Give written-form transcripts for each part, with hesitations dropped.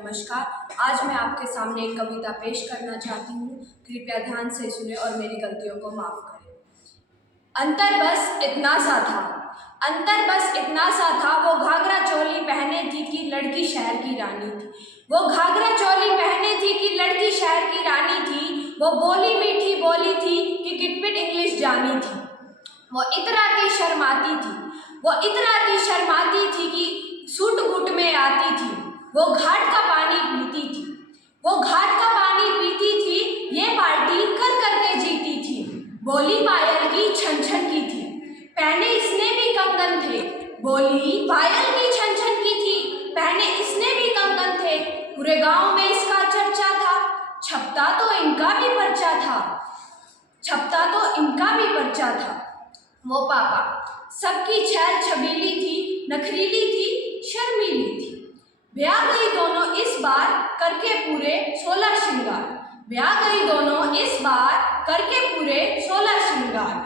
नमस्कार। आज मैं आपके सामने एक कविता पेश करना चाहती हूँ। कृपया ध्यान से सुने और मेरी गलतियों को माफ करें। अंतर बस इतना सा था, अंतर बस इतना सा था, वो घाघरा चोली पहने थी कि लड़की शहर की रानी थी। वो घाघरा चोली पहने थी कि लड़की शहर की रानी थी। वो बोली मीठी बोली थी कि किटपिट इंग्लिश जानी थी। वो इतरा की शर्माती थी, वो इतरा की शर्माती थी कि सूट बूट में आती थी। वो घाट का पानी पीती थी, वो घाट का पानी पीती थी, ये पार्टी कर करके जीती थी। बोली पायल की छन छन की थी, पहने इसने भी कंगन थे। बोली पायल की छन छन की थी, पहने इसने भी कंगन थे। पूरे गांव में इसका चर्चा था, छपता तो इनका भी पर्चा था, छपता तो इनका भी पर्चा था। वो पापा सबकी छैल छबीली थी, नखरीली थी, शर्मीली थी। ब्याह गई दोनों इस बार करके पूरे 16 श्रृंगार। ब्याह गई दोनों इस बार करके पूरे 16 श्रृंगार।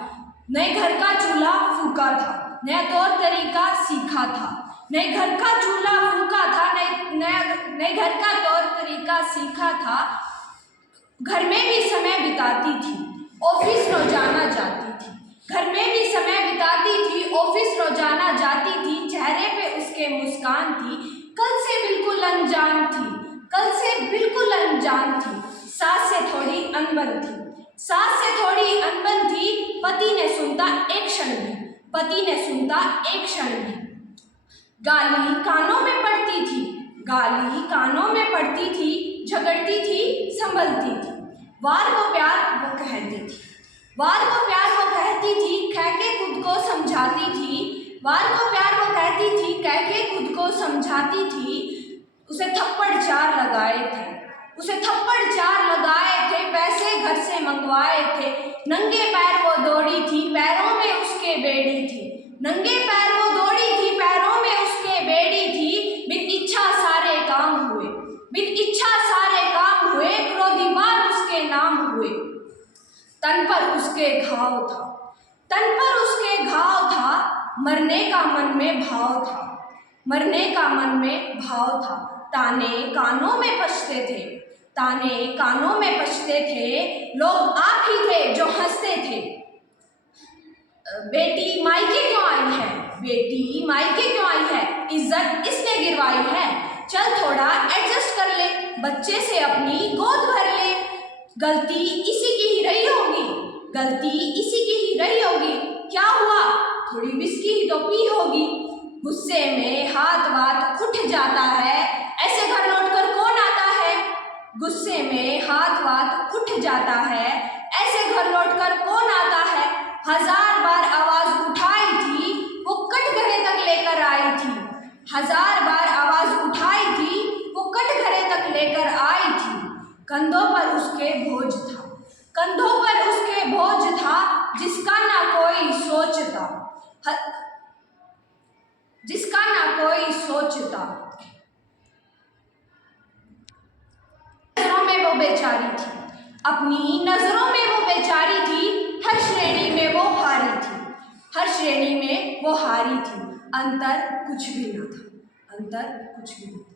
नए घर का चूल्हा फूका था, नया तौर तरीका सीखा था। नए घर का चूल्हा फूका था, नए घर का तौर तरीका सीखा था। घर में भी समय बिताती थी, ऑफिस रोजाना जाती थी। घर में भी समय बिताती थी, ऑफिस रोजाना जाती थी। चेहरे पे उसके मुस्कान थी, कल से बिल्कुल अनजान थी, कल से बिल्कुल अनजान थी। सास से थोड़ी अनबन थी, सास से थोड़ी अनबन थी। पति ने सुनता एक क्षण भी, पति ने सुनता एक क्षण भी। गाली कानों में पड़ती थी, गाली कानों में पड़ती थी। झगड़ती थी, संभलती थी। वार को प्यार वो कहती थी, वार को प्यार वो कहती थी, कह के खुद को समझाती थी। वार को प्यार वो कहती थी, कह के खुद को समझाती थी। उसे थप्पड़ 4 लगाए थे, उसे थप्पड़ 4 लगाए थे। पैसे घर से मंगवाए थे। नंगे पैर वो दौड़ी थी, पैरों में उसके बेड़ी थी। नंगे पैर वो दौड़ी थी, पैरों में उसके बेड़ी थी। बिन इच्छा सारे काम हुए, बिन इच्छा सारे काम हुए। क्रोधिमान उसके नाम हुए। तन पर उसके घाव था, तन पर उसके घाव था। मरने का मन में भाव था, मरने का मन में भाव था। ताने कानों में पछते थे, ताने कानों में पछते थे। लोग आप ही थे जो हंसते थे। बेटी मायके क्यों आई है, बेटी मायके क्यों आई है, इज्जत इसने गिरवाई है। चल थोड़ा एडजस्ट कर ले, बच्चे से अपनी गोद भर ले। गलती इसी की ही रही होगी, गलती इसी की ही रही होगी। क्या हुआ, थोड़ी विस्की ही तो पी होगी। गुस्से में हाथ वाथ उठ जाता है, ऐसे घर लौट कर कौन आता है। गुस्से में हाथ वाथ उठ जाता है, ऐसे घर लौट कर कौन आता है। 1000 बार आवाज उठाई थी, वो कटघरे तक लेकर आई थी। 1000 बार आवाज उठाई थी, वो कटघरे तक लेकर आई थी। कंधों पर उसके बोझ था, कंधों पर उसके बोझ था, जिसका ना कोई सोचता, जिसका ना कोई सोचता। नजरों में वो बेचारी थी, अपनी नजरों में वो बेचारी थी। हर श्रेणी में वो हारी थी, हर श्रेणी में वो हारी थी। अंतर कुछ भी न था, अंतर कुछ भी न था।